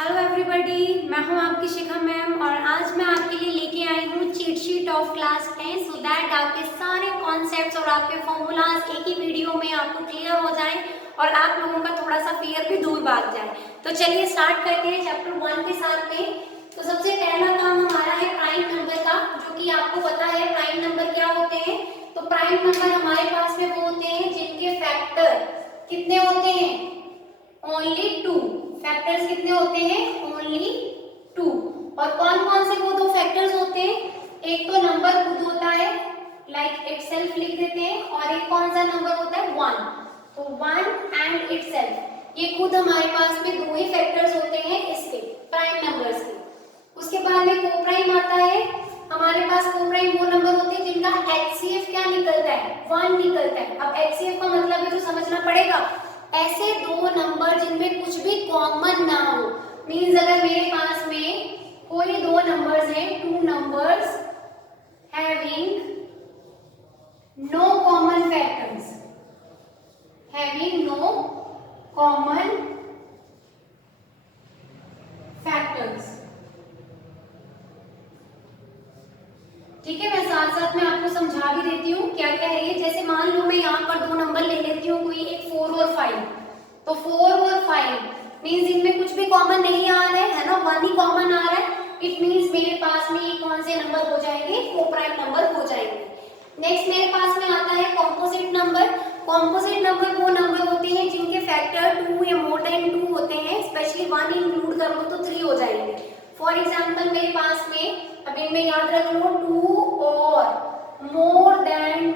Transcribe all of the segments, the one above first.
Hello everybody, मैं हूं आपकी शिखा मैम और आज मैं आपके लिए लेके आई हूं cheat sheet of class 10 so that आपके सारे कॉन्सेप्ट्स और आपके फॉर्मूलाज एक ही वीडियो में आपको क्लियर हो जाए और आप लोगों का थोड़ा सा फियर भी दूर भाग जाए। तो चलिए स्टार्ट करते हैं चैप्टर 1 के साथ में। तो सबसे पहला काम हमारा है प्राइम नंबर का, जो कि आपको पता है प्राइम नंबर क्या होते हैं। तो प्राइम नंबर हमारे पास में वो होते हैं जिनके फैक्टर कितने होते हैं, ओनली 2। फैक्टर्स कितने होते हैं, ओनली 2। और कौन कौन से वो दो फैक्टर्स होते हैं, एक तो नंबर खुद होता है, लाइक इटसेल्फ लिख देते हैं, और एक कौन सा नंबर होता है, 1। तो 1 एंड इटसेल्फ, ये खुद हमारे पास में दो ही फैक्टर्स होते हैं इसके प्राइम नंबर्स के। उसके बाद में को प्राइम आता है, हमारे पास को प्राइम वो नंबर होते हैं जिनका एचसीएफ क्या निकलता है, 1 निकलता है। अब एचसीएफ का मतलब है तो समझना पड़ेगा, ऐसे दो नंबर जिनमें कुछ भी कॉमन ना हो। मींस अगर मेरे पास में कोई दो नंबर्स हैं, two numbers having no common factors, having no common factors, ठीक है। मैं साथ साथ में आपको समझा भी देती हूँ क्या क्या है ये। जैसे मान लो मैं यहाँ पर दो नंबर ले लेती हूँ, कोई एक 4 और 5। तो 4 और 5 मींस इनमें कुछ भी कॉमन नहीं आ रहा है ना, 1 ही कॉमन आ रहा है। इट मींस मेरे पास में ये कौन से नंबर हो जाएंगे, को प्राइम नंबर हो जाएंगे। नेक्स्ट मेरे पास में आता है कॉम्पोजिट नंबर। कॉम्पोजिट नंबर वो नंबर होते हैं जिनके फैक्टर 2 या मोर देन 2 होते हैं, स्पेशली 1 इंक्लूड कर लो तो 3 हो जाएंगे। फॉर एग्जाम्पल मेरे पास में, अब इनमें याद रख लो, 2 और मोर देन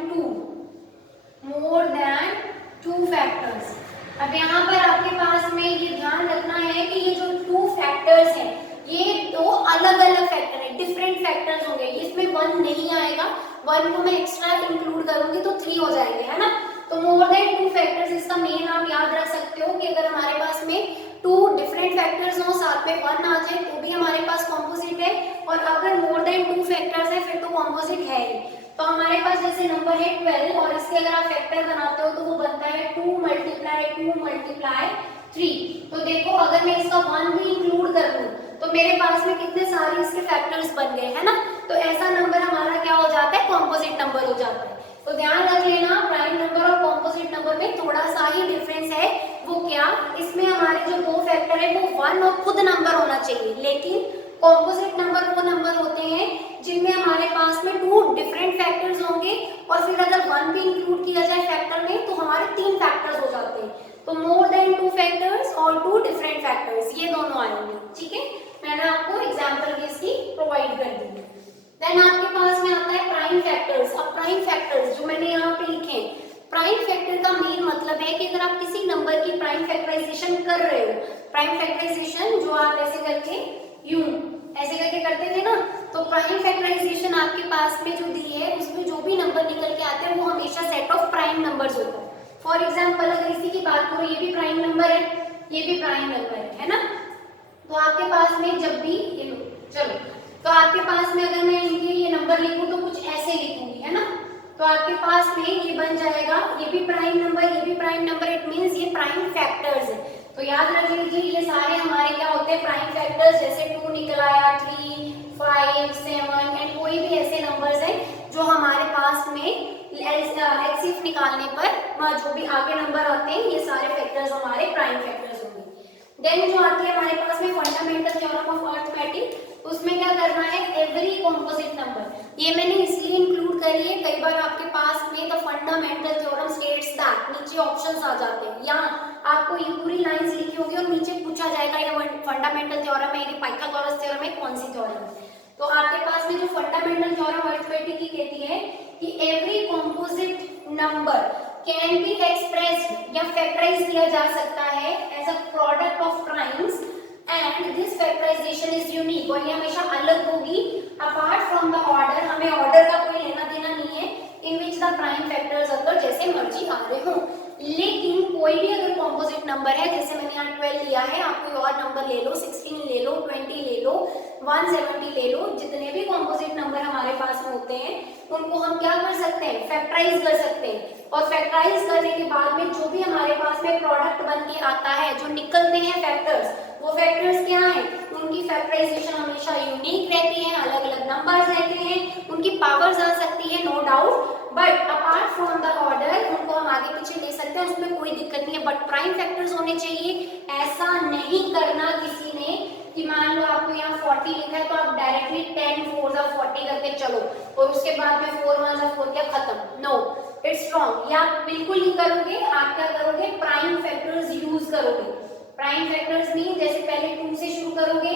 2 फैक्टर्स। अब यहाँ पर आपके पास में ये ध्यान रखना है कि ये जो 2 फैक्टर्स हैं ये दो अलग अलग फैक्टर हैं, डिफरेंट फैक्टर्स होंगे। इसमें 1 नहीं आएगा, 1 को मैं एक्स्ट्रा इंक्लूड करूंगी तो 3 हो जाएंगे, है ना। तो मोर देन 2 फैक्टर्स, इसका मेन आप याद रख सकते हो कि अगर हमारे पास में 2 डिफरेंट फैक्टर्स हो, साथ में 1 आ जाए तो भी हमारे पास कॉम्पोजिट है, और अगर मोर देन 2 फैक्टर्स है फिर तो कॉम्पोजिट है ही। तो हमारे पास जैसे नंबर है 12 और इसके अगर आप फैक्टर बनाते हो तो वो बनता है 2 मल्टीप्लाई 3। तो देखो अगर मैं इसका 1 भी इंक्लूड कर दूं तो मेरे पास में कितने सारे इसके फैक्टर्स बन गए, है ना। तो ऐसा नंबर हमारा क्या हो जाता है, कॉम्पोजिट नंबर हो जाता है। तो ध्यान रख लेना, प्राइम नंबर और कॉम्पोजिट नंबर में थोड़ा सा ही डिफरेंस है। वो क्या, इसमें हमारे जो दो फैक्टर है वो 1 और खुद नंबर होना चाहिए, लेकिन कॉम्पोजिट नंबर वो नंबर होते हैं जिनमें हमारे पास में 2 डिफरेंट फैक्टर्स होंगे, और फिर अगर 1 भी इंक्लूड किया जाए फैक्टर में तो हमारे 3 फैक्टर्स हो जाते हैं। तो मोर देन 2 फैक्टर्स और 2 डिफरेंट फैक्टर्स, ये दोनों आएंगे, ठीक है। मैंने आपको एग्जांपल भी इसकी प्रोवाइड कर दी है। देन आपके पास में आता है प्राइम फैक्टर्स। अब प्राइम फैक्टर्स जो मैंने यहाँ पे लिखे हैं, प्राइम फैक्टर का मेन मतलब है कि अगर आप किसी नंबर की प्राइम फैक्टराइजेशन कर रहे हो, प्राइम फैक्टराइजेशन जो आप ऐसे करके यूं ऐसे करके करते थे ना, तो प्राइम फैक्टराइजेशन आपके पास में जो दी है उसमें जो भी नंबर निकल के आते हैं वो हमेशा सेट ऑफ प्राइम नंबर्स होता है। फॉर एग्जाम्पल अगर इसी की बात करो, ये भी प्राइम नंबर है, ये भी प्राइम नंबर है ना। तो आपके पास में जब भी ये लो, चलो, तो आपके पास में अगर मैं इनके ये नंबर लिखूं तो कुछ ऐसे लिखूंगी, है ना। तो आपके पास में ये बन जाएगा, ये भी प्राइम नंबर, ये भी प्राइम नंबर, इट मींस ये प्राइम फैक्टर्स है। तो याद रख लीजिए ये सारे हमारे क्या होते हैं, प्राइम फैक्टर्स। जैसे 2 निकल आया, 3, 5, 7 एंड कोई भी ऐसे नंबर्स हैं जो हमारे पास में एचसीएफ निकालने पर जो भी आगे नंबर आते हैं ये सारे फैक्टर्स हमारे प्राइम फैक्टर्स होंगे। देन जो आती है हमारे पास में फंडामेंटल थ्योरम ऑफ अरिथमेटिक, उसमें क्या करना है, एवरी कॉम्पोजिट नंबर, ये मैंने इसलिए इंक्लूड करी है, कई बार आपके पास में the fundamental theorem states that, नीचे ऑप्शंस आ जाते हैं, यहाँ आपको ये पूरी लाइंस लिखी होगी और नीचे पूछा जाएगा ये फंडामेंटल थ्योरम है, ये पाइथागोरस थ्योरम है, कौन सी थ्योरम है। तो आपके पास में जो फंडामेंटल थ्योरम अरिथमेटिक की कहती है कि every composite number can be expressed या फैक्टराइज किया जा सकता है as a product of primes and this factorisation is unique, और ये हमेशा अलग होगी अपार्ट फ्रॉम द ऑर्डर, हमें ऑर्डर का कोई लेना देना नहीं है, in which the prime factors अगर जैसे मर्जी आ रहे हो। लेकिन कोई भी अगर कॉम्पोजिट नंबर है, जैसे मैंने यहाँ 12 लिया है, आप कोई और नंबर ले लो, 16 ले लो, 20 ले लो, 170 ले लो, जितने भी कॉम्पोजिट नंबर हमारे पास में होते हैं उनको हम क्या कर सकते हैं, फैक्टराइज कर सकते हैं। और फैक्टराइज करने के बाद में जो भी हमारे पास में प्रोडक्ट बन के आता है, जो निकलते हैं फैक्टर्स, वो फैक्टर्स क्या है, उनकी फैक्टराइजेशन हमेशा यूनिक रहती है, अलग अलग नंबर्स रहते हैं, उनकी पावर्स आ सकती है no doubt, but apart from the order उनको हम आगे पीछे ले सकते हैं, उसमें कोई दिक्कत नहीं है। बट प्राइम फैक्टर्स होने चाहिए। ऐसा नहीं करना किसी ने कि मान लो आपको यहाँ 40 लिखा है तो आप डायरेक्टली 10 4 40 करके चलो और उसके बाद में 4 1 4 क्या खत्म, नो, इट्स रॉन्ग। ये आप बिल्कुल नहीं करोगे। आप क्या करोगे, प्राइम फैक्टर्स यूज करोगे। प्राइम फैक्टर्स मीन जैसे पहले 2 से शुरू करोगे,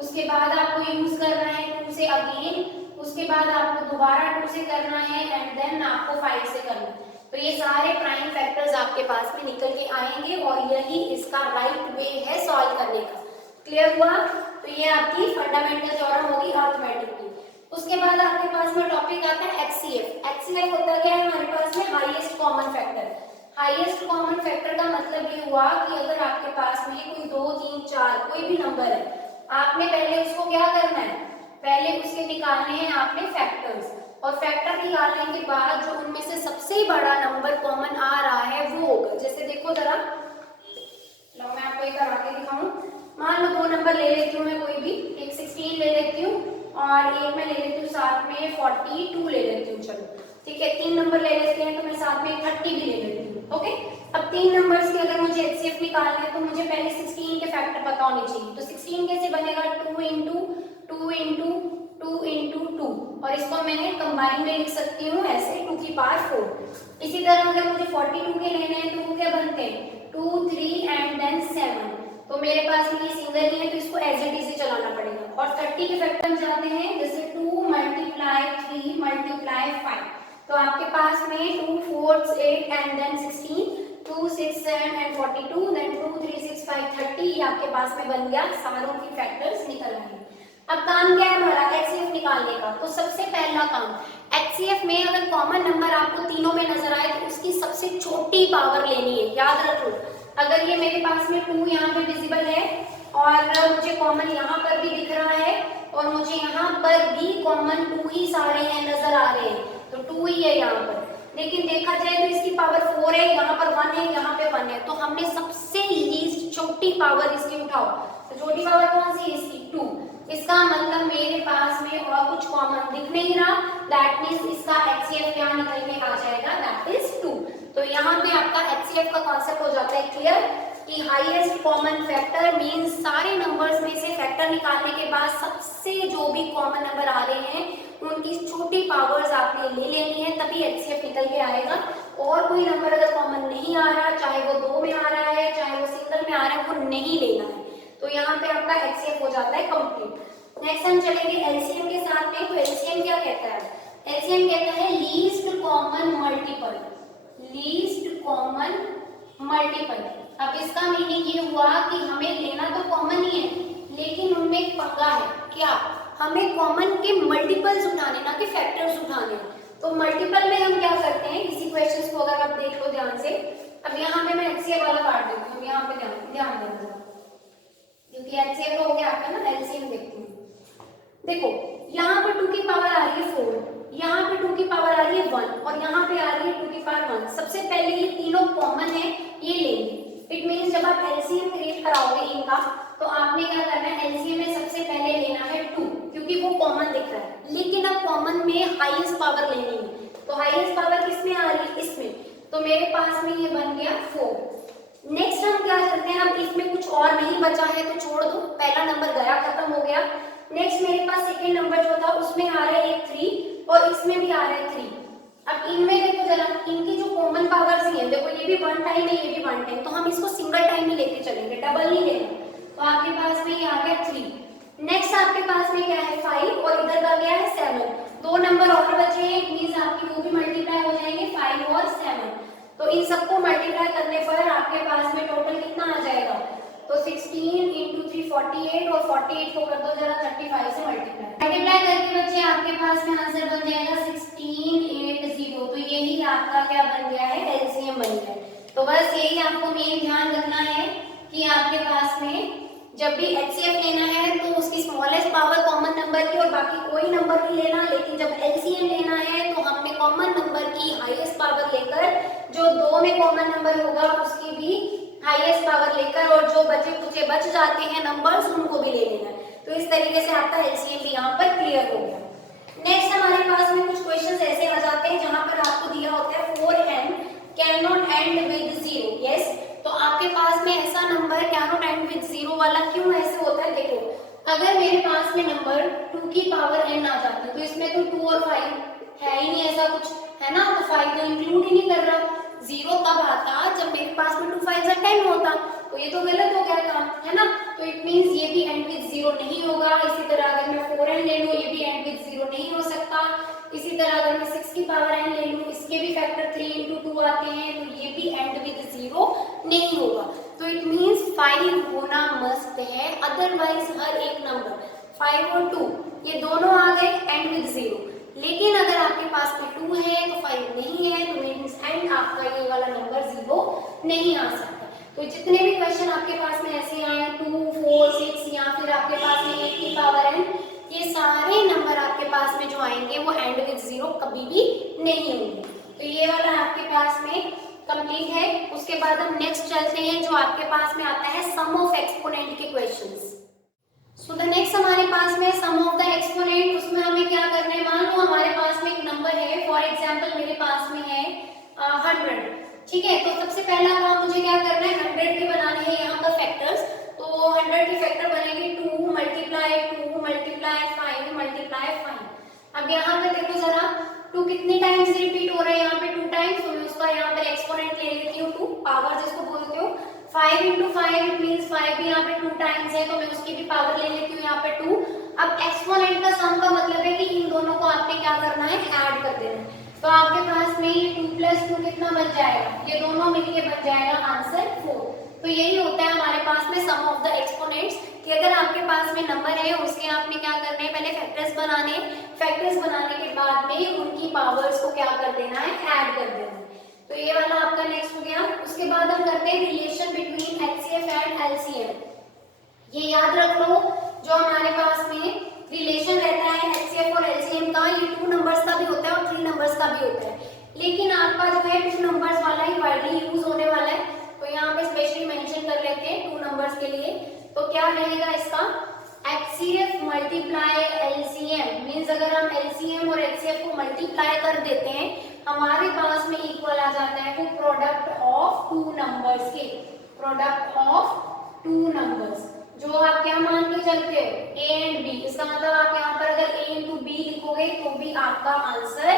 उसके बाद आपको यूज करना है 2 से अगेन, उसके बाद आपको दोबारा 2 से करना है एंड देन आपको 5 से करना है। तो ये सारे प्राइम फैक्टर्स आपके पास में निकल के आएंगे और यही इसका राइट वे है सॉल्व करने का। क्लियर हुआ? तो ये आपकी फंडामेंटल थ्योरम होगी अरिथमेटिक की। उसके बाद आपके पास में टॉपिक आता है एचसीएफ। एचसीएफ होता क्या है हमारे पास में, highest common factor. Highest common factor का मतलब ये हुआ कि अगर आपके पास में कोई 2 3 4 कोई भी नंबर है, आपने पहले उसको क्या करना है, पहले उसके निकालने हैं आपने फैक्टर्स, और फैक्टर निकालने के बाद जो उनमें से सबसे बड़ा नंबर कॉमन आ रहा है वो होगा। जैसे देखो जरा, लो मैं आपको एक करा के दिखाऊं। मान लो 2 नंबर ले लेती हूँ मैं, कोई भी एक 16 ले लेती हूँ और एक मैं ले लेती हूँ साथ में 42 ले लेती हूँ, चलो ठीक है। 3 नंबर ले लेते हैं तो मैं साथ में 30 भी ले लेती हूँ, ओके। अब 3 नंबर्स के अगर मुझे एचसीएफ निकालना है तो मुझे पहले 16 के फैक्टर पता होने चाहिए। तो 16 कैसे बनेगा, 2 इंटू 2 इंटू 2 इंटू 2, और इसको मैंने कंबाइन में लिख सकती हूँ ऐसे 2 की पावर 4। इसी तरह अगर मुझे 42 के लेने हैं तो वो क्या बनते हैं, 2 3 एंड देन 7। तो मेरे पास में ये सिंगल ही है तो इसको एज इट इज चलाना पड़ेगा। और 30 के फैक्टर जाते हैं, जैसे 2 मल्टीप्लाई 3 मल्टीप्लाई 5, तो आपके पास में 2 4 8 एंड देन 16, 2 6 7 एंड 42, देन 2 3 6 5 30, ये आपके पास में बन गया, सारों की फैक्टर्स निकल आएंगे। अब काम क्या है हमारा, एचसीएफ निकालने का। तो सबसे पहला काम, एचसीएफ में अगर कॉमन नंबर आपको तीनों में नजर आए तो उसकी सबसे छोटी पावर लेनी है, याद रखो। अगर ये मेरे पास में 2 यहाँ पे विजिबल है और मुझे कॉमन यहाँ पर भी दिख रहा है और मुझे यहाँ पर भी कॉमन 2 ही सारे हैं नजर आ रहे हैं, तो 2 ही है यहाँ पर। लेकिन देखा जाए तो इसकी पावर 4 है, यहाँ पर 1 है, यहाँ पे 1 है, तो हमने सबसे लीस्ट छोटी पावर इसकी उठाओ। तो छोटी पावर कौन सी है इसकी, 2। इसका मतलब मेरे पास में और कुछ कॉमन दिख नहीं रहा, दैट मींस इसका एचसीएफ क्या निकल के आ जाएगा, दैट इज 2। तो यहाँ पे आपका एचसीएफ का कॉन्सेप्ट हो जाता है क्लियर कि हाईएस्ट कॉमन फैक्टर मींस सारे नंबर्स में से फैक्टर निकालने के बाद सबसे जो भी कॉमन नंबर आ रहे हैं उनकी छोटी पावर्स आपने ले लेनी है, तभी एचसीएफ निकल के आएगा। और कोई नंबर अगर कॉमन नहीं आ रहा, चाहे वो 2 में आ रहा है चाहे वो सिंगल में आ रहा है, वो नहीं लेना है। तो यहाँ पे आपका एचसीएफ हो जाता है कंप्लीट। नेक्स्ट हम चलेंगे एलसीएम के साथ में। तो एलसीएम क्या कहता है, एलसीएम कहता है least common multiple, least common multiple. अब इसका मीनिंग ये हुआ कि हमें लेना तो कॉमन ही है, लेकिन उनमें एक पंगा है, क्या, हमें कॉमन के मल्टीपल्स उठाने, ना कि फैक्टर्स उठाने। तो मल्टीपल में हम क्या करते हैं, इसी क्वेश्चंस को अगर आप देख लो ध्यान से। अब यहाँ पे मैं एचसीएफ वाला काट देती हूँ, यहाँ पे ध्यान देना, क्योंकि एचसीएफ हो गया आपका ना, एलसीएम देखते हैं। देखो यहाँ पर 2 की पावर आ रही है 4, यहाँ पे 2 की पावर आ रही है 1 और यहाँ पे आ रही है 2 की पावर 1। सबसे पहले ये तीनों कॉमन है, ये लेंगे। इट मींस जब आप एलसीएम क्रिएट कराओगे इनका तो आपने क्या करना है, एलसीएम में सबसे पहले लेना है 2, क्योंकि वो कॉमन दिख रहा है। लेकिन अब कॉमन में हाईएस्ट पावर लेनी है, तो हाईएस्ट पावर किसमें आ रही है, इसमें। तो मेरे पास में ये बन गया 4। नेक्स्ट हम क्या करते हैं, अब इसमें कुछ और नहीं बचा है तो छोड़ दो, पहला नंबर गया, खत्म हो गया। नेक्स्ट मेरे पास सेकेंड नंबर जो था उसमें आ रहा है एक 3 और इसमें भी आ रहा है 3। अब इनमें देखो जरा, इनकी जो कॉमन पावर्स ही है, देखो ये भी 1 टाइम है, ये भी 1 टाइम, तो हम इसको सिंगल टाइम ही लेके चलेंगे, डबल नहीं लेना। तो आपके पास में ये आ गया 3। नेक्स्ट आपके पास में क्या है 5 और इधर का गया है 7। 2 नंबर और बचे हैं, इट मींस आपकी वो भी मल्टीप्लाई हो जाएंगे 5 और 7। तो इन सबको मल्टीप्लाई करने पर आपके पास में टोटल कितना आ जाएगा, तो 16 इंटू 3 48 और 48 को कर दो जरा 35 से मल्टीप्लाई करके बच्चे आपके पास में आंसर बन जाएगा 1680। तो यही आपका क्या बन गया है, एलसीएम बन गया है। तो बस यही आपको मेन ध्यान रखना है कि आपके पास में जब भी HCF लेना है तो उसकी स्मॉलेस्ट पावर कॉमन नंबर की और बाकी कोई नंबर नहीं लेना, लेकिन जब LCM लेना है तो हमने कॉमन नंबर की हाईएस्ट पावर लेकर, जो 2 में कॉमन नंबर होगा उसकी भी हाईएस्ट पावर लेकर, और जो बचे कुछ बच जाते हैं नंबर्स उनको भी ले लेना है। तो इस तरीके से आपका LCM भी यहाँ पर क्लियर हो गया। नेक्स्ट हमारे पास में कुछ क्वेश्चंस ऐसे आ जाते हैं जहां पर आपको दिया होता है 4n can not and with 0। Yes, तो आपके पास में ऐसा number can not and with 0 वाला क्यों ऐसे होता है? देखो, अगर मेरे पास में नंबर 2 की पावर n आ जाता है तो इसमें तो 2 और 5 है ही नहीं, ऐसा कुछ है ना, तो 5 तो इंक्लूड ही नहीं कर रहा। 0 तब आता जब मेरे पास में 2 5 10 होता, तो ये तो गलत हो गया काम, है ना। तो इट मींस ये भी एंड विद 0 नहीं होगा। इसी तरह अगर मैं 4n ले लूं, ये भी एंड विद 0 नहीं हो सकता। इसी तरह अगर मैं 6 की पावर n ले लूं, इसके भी फैक्टर 3 into 2 आते हैं, तो ये भी एंड विद 0 नहीं होगा। तो इट मींस 5 होना मस्ट है, अदरवाइज हर एक नंबर 5 और 2 ये दोनों आ गए एंड विद 0। लेकिन अगर आपके पास में 2 है तो 5 नहीं है, तो मींस एंड आपका ये वाला नंबर 0 नहीं आ सकता। तो जितने भी क्वेश्चन आपके पास में ऐसे आए 2 4 6 या फिर आपके पास में 8 की पावर n, ये सारे नंबर आपके पास में जो आएंगे वो एंड विद 0 कभी भी नहीं होंगे। तो ये वाला आपके पास में कंप्लीट है। उसके बाद हम नेक्स्ट चलते हैं जो आपके पास में आता है सम ऑफ एक्सपोनेंट के क्वेश्चंस। सो द नेक्स्ट हमारे पास में सम ऑफ द एक्सपोनेंट, उसमें हमें क्या करना है, मान लो हमारे पास में एक नंबर है, फॉर एग्जांपल मेरे पास में है 100, ठीक है। तो सबसे पहला काम मुझे क्या करना है, 100 के बनाने हैं यहाँ पर फैक्टर्स। तो 100 के फैक्टर बनेंगे 2 मल्टीप्लाई 2 मल्टीप्लाई 5 मल्टीप्लाई 5। अब यहाँ पे देखो जरा, 2 कितने टाइम्स रिपीट हो रहा है, यहाँ पे 2 टाइम्स, तो मैं उसका यहाँ पर एक्सपोनेंट ले लेती हूँ 2, पावर जिसको बोलते हो। 5 into 5 इट मींस 5 भी यहाँ पे 2 टाइम्स है, तो मैं उसकी भी पावर ले लेती हूँ यहाँ पे 2। अब एक्सपोनेंट का सम का मतलब है कि इन दोनों को आपने क्या करना है, ऐड कर देना है। तो आपके पास में ये 2 + 2 कितना बन जाएगा, ये दोनों मिलके बन जाएगा आंसर 4। तो यही होता है हमारे पास में सम ऑफ द एक्सपोनेंट्स, कि अगर आपके पास में नंबर है उसके आपने क्या करना है, पहले फैक्टर्स बनाने, फैक्टर्स बनाने के बाद में उनकी पावर्स को क्या कर देना है, ऐड कर देना है। तो ये वाला आपका नेक्स्ट हो गया। उसके बाद हम करते हैं relation between HCF and LCM। ये याद रख लो, जो हमारे पास में रिलेशन रहता है HCF और LCM का, ये 2 नंबर्स का भी होता है और 3 नंबर्स का भी होता है, लेकिन आपका जो है 2 नंबर्स वाला ही वाइडली यूज होने वाला है। तो यहाँ पे स्पेशली मेंशन कर लेते हैं 2 नंबर्स के लिए। तो क्या रहेगा इसका, HCF मल्टीप्लाई LCM, मींस अगर हम LCM और HCF को मल्टीप्लाई कर देते हैं, हमारे पास में इक्वल आ जाता है वो प्रोडक्ट ऑफ 2 नंबर्स के, प्रोडक्ट ऑफ 2 नंबर्स। जो आप क्या मान के चलते हो, A एंड B, इसका मतलब आप यहाँ पर अगर A into B लिखोगे तो भी आपका आंसर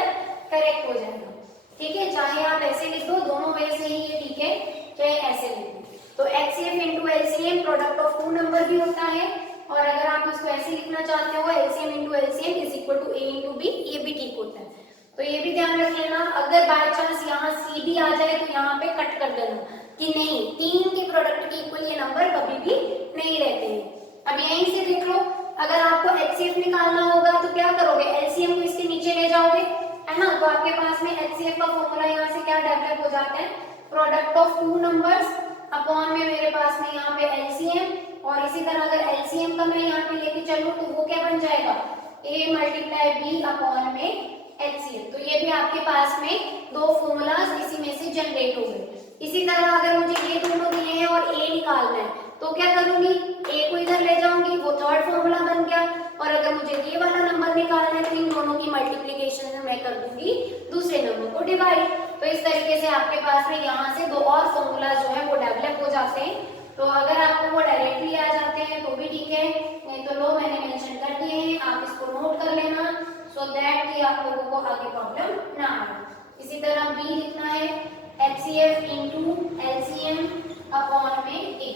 करेक्ट हो जाएगा, ठीक है। चाहे आप ऐसे लिख दो, दोनों वे से ही ये ठीक है, चाहे ऐसे लिख दो। तो HCF into LCM product of 2 number भी होता है, और अगर आप इसको ऐसे लिखना चाहते हो LCM into LCM is equal to A into B, ये भी ठीक होता है। तो ये भी ध्यान रख लेना, अगर बाय चांस यहाँ C भी आ जाए तो यहाँ पे कट कर देना कि नहीं, 3 के प्रोडक्ट के इक्वल ये नंबर कभी भी नहीं रहते हैं। अब यहीं से देख लो, अगर आपको HCF निकालना होगा तो क्या करोगे, LCM को इसके नीचे ले जाओगे, है ना। तो आपके पास में HCF का फॉर्मूला यहाँ से क्या डेवलप हो जाता है, प्रोडक्ट ऑफ 2 नंबर्स अपॉन में मेरे पास में यहाँ पे LCM, और इसी तरह अगर LCM का मैं यहाँ पे लेके चलूँ तो वो क्या बन जाएगा, A मल्टीप्लाई B अपॉन में HCF। तो ये भी आपके पास में 2 फॉर्मूलाज इसी में से जनरेट हो गए। इसी तरह अगर मुझे ये दोनों दिए हैं और A निकालना है तो क्या करूंगी, A को इधर ले जाऊंगी, वो थर्ड फॉर्मूला बन गया, और अगर मुझे ये वाला नंबर निकालना है तो इन दोनों की मल्टीप्लिकेशन मैं कर दूंगी दूसरे नंबर को डिवाइड। तो इस तरीके से आपके पास में यहाँ से 2 और फॉर्मूला जो है वो डेवलप हो जाते हैं। तो अगर आपको वो डायरेक्टली आ जाते हैं तो भी ठीक है, नहीं तो लो मैंने मेंशन कर दिए हैं, आप इसको नोट कर लेना सो दैट कि आप लोगों को आगे प्रॉब्लम ना आए। इसी तरह B लिखना है HCF into LCM अपॉन में A,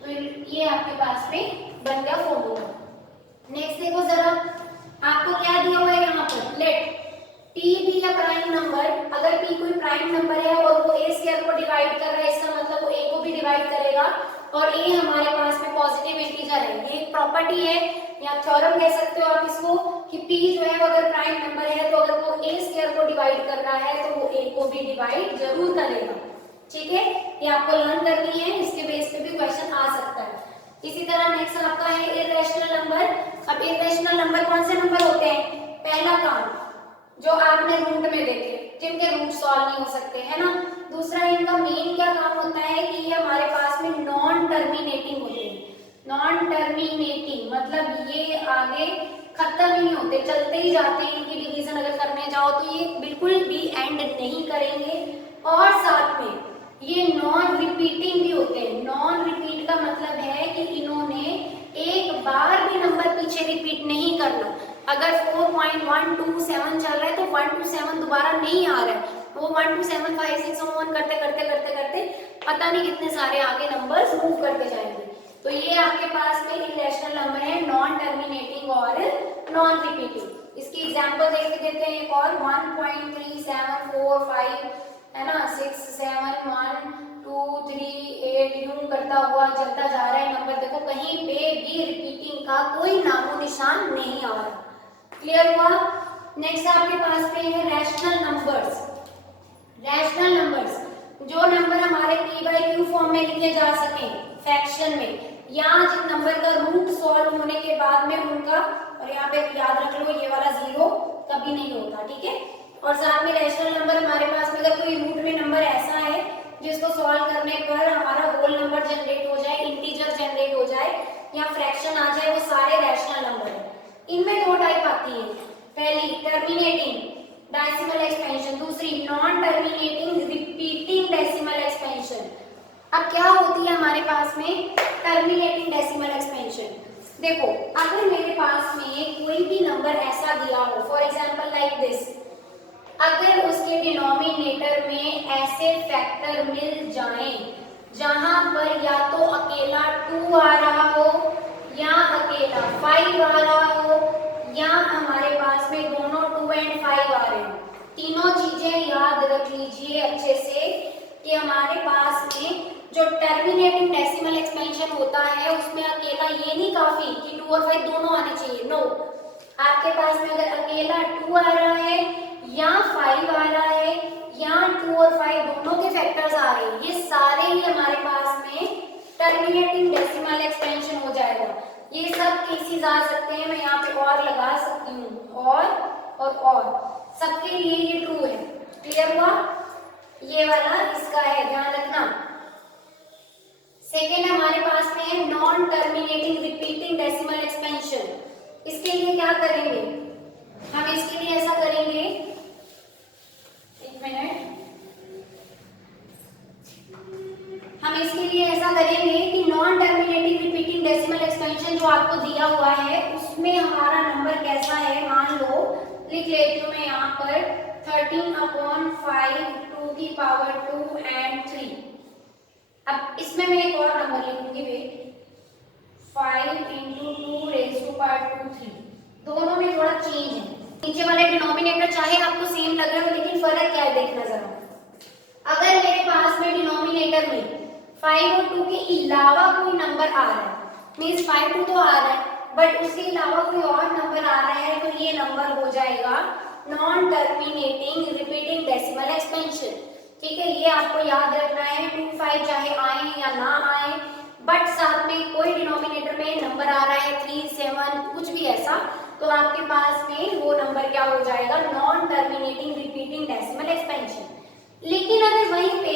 तो ये आपके पास में बन गया फॉर्मूला। नेक्स्ट देखो जरा, आपको क्या दिया हुआ है यहाँ पर, लेट P भी या प्राइम नंबर, अगर P कोई प्राइम नंबर है और वो A स्क्वायर को डिवाइड कर रहा है, इसका मतलब वो A को भी डिवाइड करेगा, और A हमारे पास में पॉजिटिव इंटीजर है। ये एक प्रॉपर्टी है या थ्योरम कह सकते हो आप इसको, कि P जो है अगर प्राइम नंबर है तो अगर वो A स्क्वायर को डिवाइड कर रहा है तो वो A को भी डिवाइड जरूर करेगा, ठीक है। ये आपको लर्न करनी है, इसके बेस पे भी क्वेश्चन आ सकता है। इसी तरह नेक्स्ट आपका है इर्रेशनल नंबर। अब इर्रेशनल नंबर कौन से नंबर होते हैं? पहला काम जो आपने रूट में देखे, जिनके रूट सॉल्व नहीं हो सकते, है ना। दूसरा इनका मेन क्या काम होता है कि ये हमारे पास में नॉन टर्मिनेटिंग होते हैं। नॉन टर्मिनेटिंग मतलब ये आगे खत्म ही नहीं होते, चलते ही जाते हैं। इनकी डिवीजन अगर करने जाओ तो ये बिल्कुल भी एंड नहीं करेंगे। और साथ में ये नॉन रिपीटिंग भी होते हैं। नॉन रिपीट का मतलब है कि इन्होंने एक बार भी नंबर पीछे रिपीट नहीं करना। अगर 4.127 चल रहा है तो 127 दोबारा नहीं आ रहा है, वो 1 2 7 5 6 1 करते करते करते करते पता नहीं कितने सारे आगे नंबर्स मूव करते जाएंगे। तो ये आपके पास में इरेशनल नंबर है, नॉन टर्मिनेटिंग और नॉन रिपीटिंग। इसकी एग्जांपल देख देते हैं एक और 1.3745 है ना, 6 7 1 2 3 8 यूं करता हुआ चलता जा रहा है नंबर। देखो कहीं पे भी रिपीटिंग का कोई नामो निशान नहीं आ रहा। क्लियर हुआ? नेक्स्ट आपके पास पे है रैशनल नंबर्स। रैशनल नंबर्स जो नंबर हमारे p बाई q फॉर्म में लिखे जा सके फ्रैक्शन में, या जिन नंबर का रूट सॉल्व होने के बाद में उनका, और यहाँ पे याद रख लो ये वाला 0 कभी नहीं होता, ठीक है। और साथ में रैशनल नंबर हमारे पास में अगर कोई रूट में नंबर ऐसा है जिसको सॉल्व करने पर हमारा होल नंबर जनरेट हो जाए, इंटीजर जनरेट हो जाए या फ्रैक्शन आ जाए, वो सारे रैशनल नंबर है। इनमें दो टाइप आती है, पहली टर्मिनेटिंग डेसिमल एक्सपेंशन, दूसरी non terminating repeating decimal expansion. अब क्या होती है हमारे पास में टर्मिनेटिंग डेसिमल एक्सपेंशन? देखो अगर मेरे पास में कोई भी नंबर ऐसा दिया हो, फॉर एग्जांपल लाइक दिस, अगर उसके डिनोमिनेटर में ऐसे फैक्टर मिल जाएं जहां पर या तो अकेला 2 आ रहा हो या अकेला 5 आ रहा हो, या हमारे पास में दोनों 2 और 5 आ रहे हैं, तीनों चीजें याद रख लीजिए अच्छे से कि हमारे पास में जो टर्मिनेटिंग डेसिमल एक्सपेंशन होता है उसमें अकेला ये नहीं काफी कि 2 और 5 दोनों आने चाहिए। नो, आपके पास में अगर अकेला 2 आ रहा है या 5 आ रहा है या 2 और 5 दोनों के फैक्टर्स आ रहे हैं, ये सारे ही हमारे पास में टर्मिनेटिंग डेसिमल एक्सपेंशन हो जाएगा। ये सब केसेस आ सकते हैं, मैं यहाँ पे और लगा सकती हूँ, और सबके लिए ये ट्रू है। क्लियर हुआ? ये वाला इसका है, ध्यान रखना। सेकेंड हमारे पास में है non terminating repeating decimal expansion. इसके लिए क्या करेंगे हम? इसके लिए ऐसा करेंगे, एक मिनट, हम इसके लिए ऐसा करेंगे कि non terminating repeating decimal expansion जो आपको दिया हुआ है उसमें हमारा नंबर कैसा है, मान लो लिख लेती हूँ मैं यहाँ पर 13/5 2 की पावर 2 एंड 3। अब इसमें मैं एक और नंबर लिखूंगी, वेट, 5 × 2 रेज़ टू पावर 2 3। दोनों में थोड़ा चेंज है, नीचे वाले डिनोमिनेटर चाहे आपको सेम लग रहा हो लेकिन फर्क क्या है देखना जरा। अगर मेरे पास में डिनोमिनेटर में 5 और 2 के अलावा कोई नंबर आ रहा है, मींस 5 2 तो आ रहा है बट उसके अलावा कोई और नंबर आ रहा है, तो ये नंबर हो जाएगा non terminating repeating decimal expansion. ठीक है, ये आपको याद रखना है। 2 5 चाहे आए या ना आए, बट साथ में कोई डिनोमिनेटर में नंबर आ रहा है 3 7 कुछ भी ऐसा, तो आपके पास में वो नंबर क्या हो जाएगा, non terminating repeating decimal expansion. लेकिन अगर वहीं पे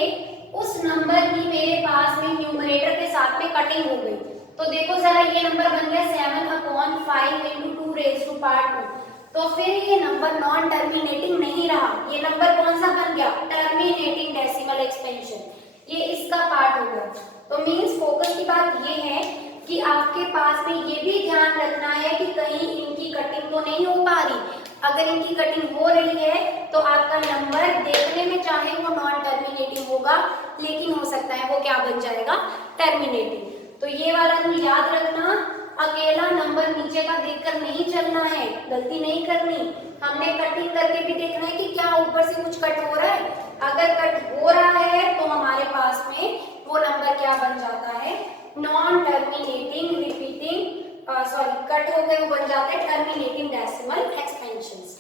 उस नंबर की मेरे पास में न्यूमरेटर के साथ में कटिंग हो गई, तो देखो जरा ये नंबर बन गया 7/5 × 2 रेज़ टू पावर 2, तो फिर ये नंबर नॉन टर्मिनेटिंग नहीं रहा, ये नंबर कौन सा बन गया, टर्मिनेटिंग डेसिमल एक्सपेंशन। ये इसका पार्ट हो गया। तो मींस फोकस की बात ये है कि आपके पास में ये भी ध्यान रखना है कि कहीं इनकी कटिंग तो नहीं हो पा रही। अगर इनकी कटिंग हो रही है तो आपका नंबर देखने में चाहे वो नॉन टर्मिनेटिंग होगा, लेकिन हो सकता है वो क्या बन जाएगा, टर्मिनेटिंग। तो ये वाला रूल याद रखना, अकेला नंबर नीचे का देखकर नहीं चलना है, गलती नहीं करनी। हमने कटिंग करके भी देखना है कि क्या ऊपर से कुछ कट हो रहा है। अगर कट हो रहा है तो हमारे पास में वो नंबर क्या बन जाता है, नॉन टर्मिनेटिंग रिपीटिंग, कट हो गए वो बन जाता है टर्मिनेटिंग डेसिमल एक्सपेंशंस।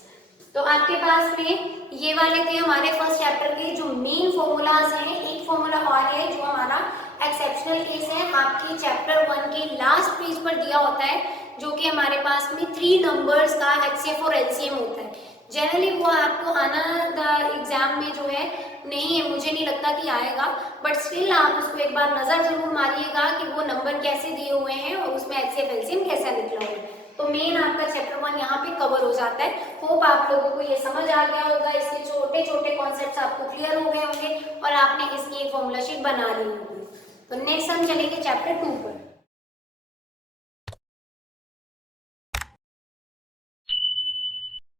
तो आपके पास में ये वाले थे हमारे फर्स्ट चैप्टर के जो मेन फॉर्मूलाज हैं। एक फॉर्मूला और है जो हमारा एक्सेप्शनल केस है, आपके चैप्टर 1 के लास्ट पेज पेपर दिया होता है जो कि हमारे पास में 3 नंबर्स का HCF और LCM होता है। जनरली वो आपको आना एग्जाम में जो है नहीं है, मुझे नहीं लगता कि आएगा, बट स्टिल आप उसको एक बार नज़र जरूर मारिएगा कि वो नंबर कैसे दिए हुए हैं और उसमें HCF LCM कैसा निकला हुआ है। तो मेन आपका चैप्टर 1 यहाँ पे कवर हो जाता है। होप आप लोगों को ये समझ आ गया होगा, इसके छोटे छोटे कॉन्सेप्ट्स आपको क्लियर हो गए होंगे और आपने इसकी एक फॉर्मूला शीट बना ली होगी। तो नेक्स्ट हम चलेंगे चैप्टर 2 पर।